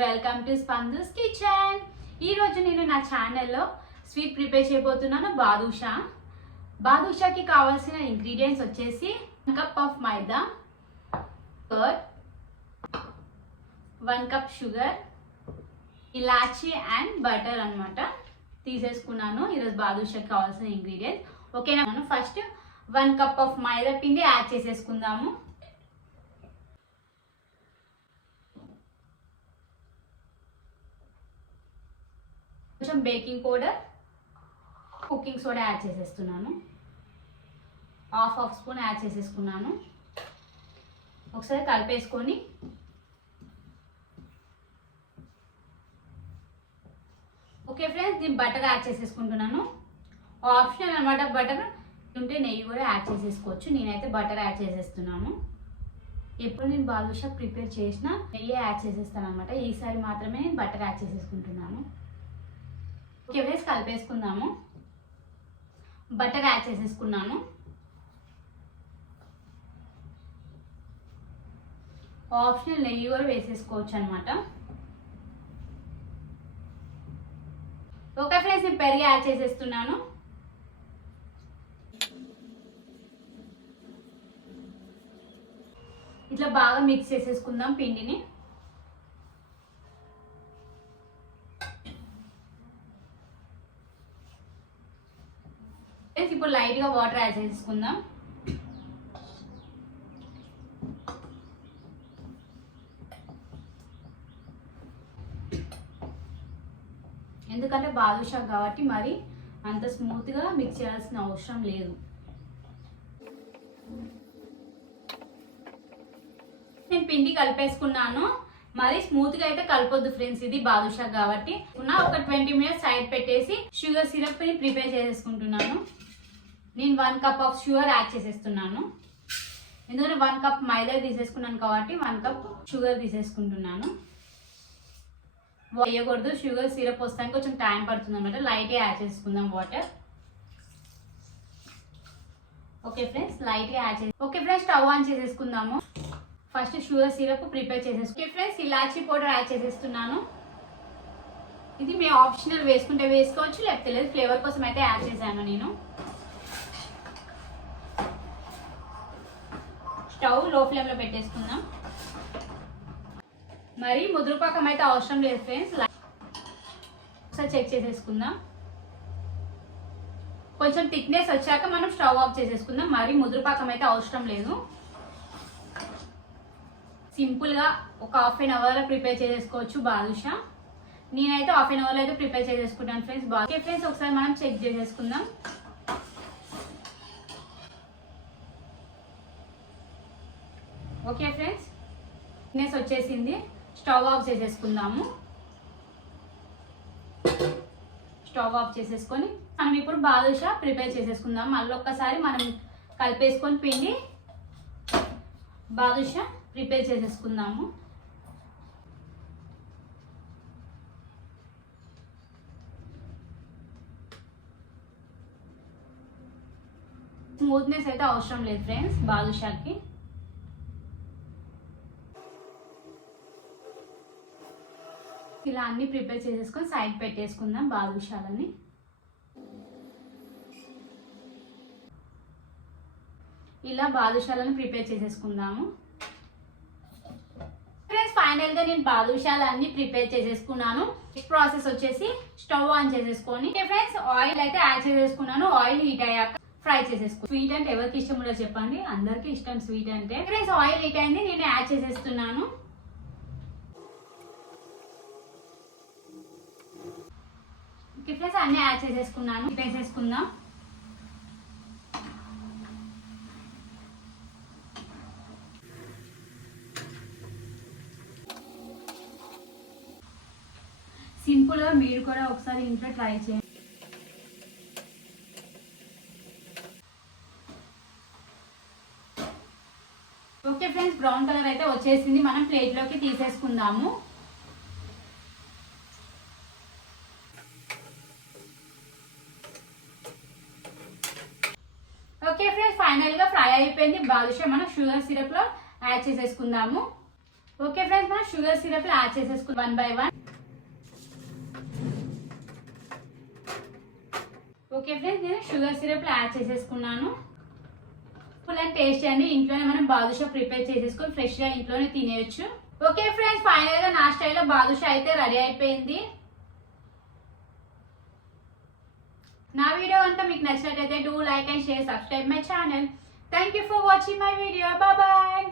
Welcome to స్పందస్ kitchen. ఈ రోజు నేను నా ఛానల్లో స్వీట్ ప్రిపేర్ చేయబోతున్నాను. బాదుషాకి కావాల్సిన ఇంగ్రీడియంట్స్ వచ్చేసి 1 cup of maida, curd, 1 cup sugar, elaichi and butter అన్నమాట తీసేసుకున్నాను. ఈరోజు బాదుషాకి కావాల్సిన ఇంగ్రీడియంట్స్ ఓకేనా. మనం ఫస్ట్ 1 కప్ ఆఫ్ మైదా పిండి యాడ్ చేసేసుకుందాము. కొంచెం baking powder, cooking soda add చేసేస్తున్నాను. హాఫ్ స్పూన్ యాడ్ చేసేసుకున్నాను. ఒకసారి కలిపేసుకొని ఓకే ఫ్రెండ్స్, నేను బటర్ యాడ్ చేసేసుకుంటున్నాను. ఆప్షనల్ అనమాట. బటర్ ఉంటే నెయ్యి కూడా యాడ్ చేసేసుకోవచ్చు. నేనైతే బటర్ యాడ్ చేసేస్తున్నాను. ఎప్పుడు నేను బాదుషా ప్రిపేర్ చేసినా నెయ్యి యాడ్ చేసేస్తాను అనమాట. ఈసారి మాత్రమే నేను బటర్ యాడ్ చేసేసుకుంటున్నాను. ఓకే ఫ్రెండ్స్, కలిపేసుకుందాము. బటర్ యాడ్ చేసేసుకున్నాను. ఆప్షనల్ నెయ్యి కూడా వేసేసుకోవచ్చు అనమాట. ఓకే ఫ్రెండ్స్, నేను పెరుగు యాడ్ చేసేస్తున్నాను. ఇట్లా బాగా మిక్స్ చేసేసుకుందాం పిండిని. ఇప్పుడు లైట్ గా వాటర్ యాడ్ చేసుకుందాం. ఎందుకంటే బాదుషా కాబట్టి మరి అంత స్మూత్ గా మిక్స్ చేయాల్సిన అవసరం లేదు. నేను పిండి కలిపేసుకున్నాను. మరి స్మూత్ గా అయితే కలపొద్దు ఫ్రెండ్స్, ఇది బాదుషా కాబట్టి. ఒక 20 మినిట్స్ సైడ్ పెట్టేసి షుగర్ సిరప్ ని ప్రిపేర్ చేసేసుకుంటున్నాను. నేను 1 కప్ ఆఫ్ షుగర్ యాడ్ చేసేస్తున్నాను. ఎందుకంటే 1 కప్ మైదా తీసేసుకున్నాను కాబట్టి 1 కప్ షుగర్ తీసేసుకుంటున్నాను. వేయకూడదు, షుగర్ సిరప్ వస్తానికి కొంచెం టైం పడుతుంది అనమాట. లైట్ యాడ్ చేసుకుందాం water. Okay friends, light add చేసి ఓకే ఫ్రెండ్స్, స్టవ్ ఆన్ చేసేసుకుందాము. ఫస్ట్ షుగర్ సిరప్ ప్రిపేర్ చేసేసుకుంటే ఫ్రెండ్స్, ఇలాచీ పౌడర్ యాడ్ చేసేస్తున్నాను. ఇది మీ ఆప్షనల్, వేసుకుంటే వేసుకోవచ్చు, లేకపోతే లేదు. ఫ్లేవర్ కోసం అయితే యాడ్ చేశాను నేను. స్టవ్ లో ఫ్లేమ్ లో పెట్టేసుకుందాం. మరి ముదురుపాకం అయితే అవసరం లేదు ఫ్రెండ్స్. ఒకసారి చెక్ చేసేసుకుందాం. కొంచెం థిక్నెస్ వచ్చాక మనం స్టవ్ ఆఫ్ చేసేసుకుందాం. మరి ముదురుపాకం అయితే అవసరం లేదు. సింపుల్ గా ఒక హాఫ్ అన్ అవర్ ప్రిపేర్ చేసేసుకోవచ్చు బాదుషా. నేనైతే హాఫ్ అన్ అవర్ లో అయితే ప్రిపేర్ చేసేసుకుంటాను ఫ్రెండ్స్. ఓకే ఫ్రెండ్స్, ఒకసారి మనం చెక్ చేసేసుకుందాం. ఓకే ఫ్రెండ్స్, థిక్నెస్ వచ్చేసింది. స్టవ్ ఆఫ్ చేసేసుకుందాము. స్టవ్ ఆఫ్ చేసేసుకొని మనం ఇప్పుడు బాదుషా ప్రిపేర్ చేసేసుకుందాం. మళ్ళీ ఒక్కసారి మనం కలిపేసుకొని పిండి బాదుషా ప్రిపేర్ చేసేసుకుందాము. స్మూత్నెస్ అయితే అవసరం లేదు ఫ్రెండ్స్ బాదుషాకి. ఇలా అన్ని ప్రిపేర్ చేసేసుకొని సైడ్ పెట్టేసుకుందాం బాదుషాలని. ఇలా బాదుషాలను ప్రిపేర్ చేసేసుకుందాము. ఫ్రెండ్స్, ఫైనల్ గా నేను బాదుషాలన్నీ ప్రిపేర్ చేసేసుకున్నాను. నెక్స్ట్ ప్రాసెస్ వచ్చేసి స్టవ్ ఆన్ చేసేసుకొని ఫ్రెండ్స్ ఆయిల్ అయితే యాడ్ చేసేసుకున్నాను. ఆయిల్ హీట్ అయ్యాక ఫ్రై చేసేసుకో. స్వీట్ అంటే ఎవరికి ఇష్టం ఉండదో చెప్పండి, అందరికి ఇష్టం స్వీట్ అంటే. ఫ్రెండ్స్, ఆయిల్ హీట్ అయింది, నేను యాడ్ చేసేస్తున్నాను. ఫ్రెండ్స్, అన్నీ యాడ్ చేసేసుకున్నాను. వేసేసుకుందాం. సింపుల్ గా మీరు కూడా ఒకసారి ఇంట్లో ట్రై చేయండి. ఓకే ఫ్రెండ్స్, బ్రౌన్ కలర్ అయితే వచ్చేసింది. మనం ప్లేట్ లోకి తీసేసుకుందాము. ఓకే ఫ్రెండ్స్, ఫైనల్ గా ఫ్రై అయిపోయింది. బాదుషా మనం షుగర్ సిరప్ లో యాడ్ చేసేసుకుందాము. ఓకే ఫ్రెండ్స్, మనం షుగర్ సిరప్ యాడ్ చేసేసుకుని 1 by 1. ఓకే ఫ్రెండ్స్, నేను షుగర్ సిరప్ యాడ్ చేసేసుకున్నాను. ఫుల్ అండ్ టేస్ట్ అండి. ఇంట్లోనే మనం బాదుషా ప్రిపేర్ చేసేసుకొని ఫ్రెష్గా ఇంట్లోనే తినేయచ్చు. ఓకే ఫ్రెండ్స్, ఫైనల్గా నా స్టైల్లో బాదుషా అయితే రెడీ అయిపోయింది. నా వీడియో కనుక మీకు నచ్చినట్లయితే do like and share, subscribe my channel. Thank you for watching my video. Bye bye.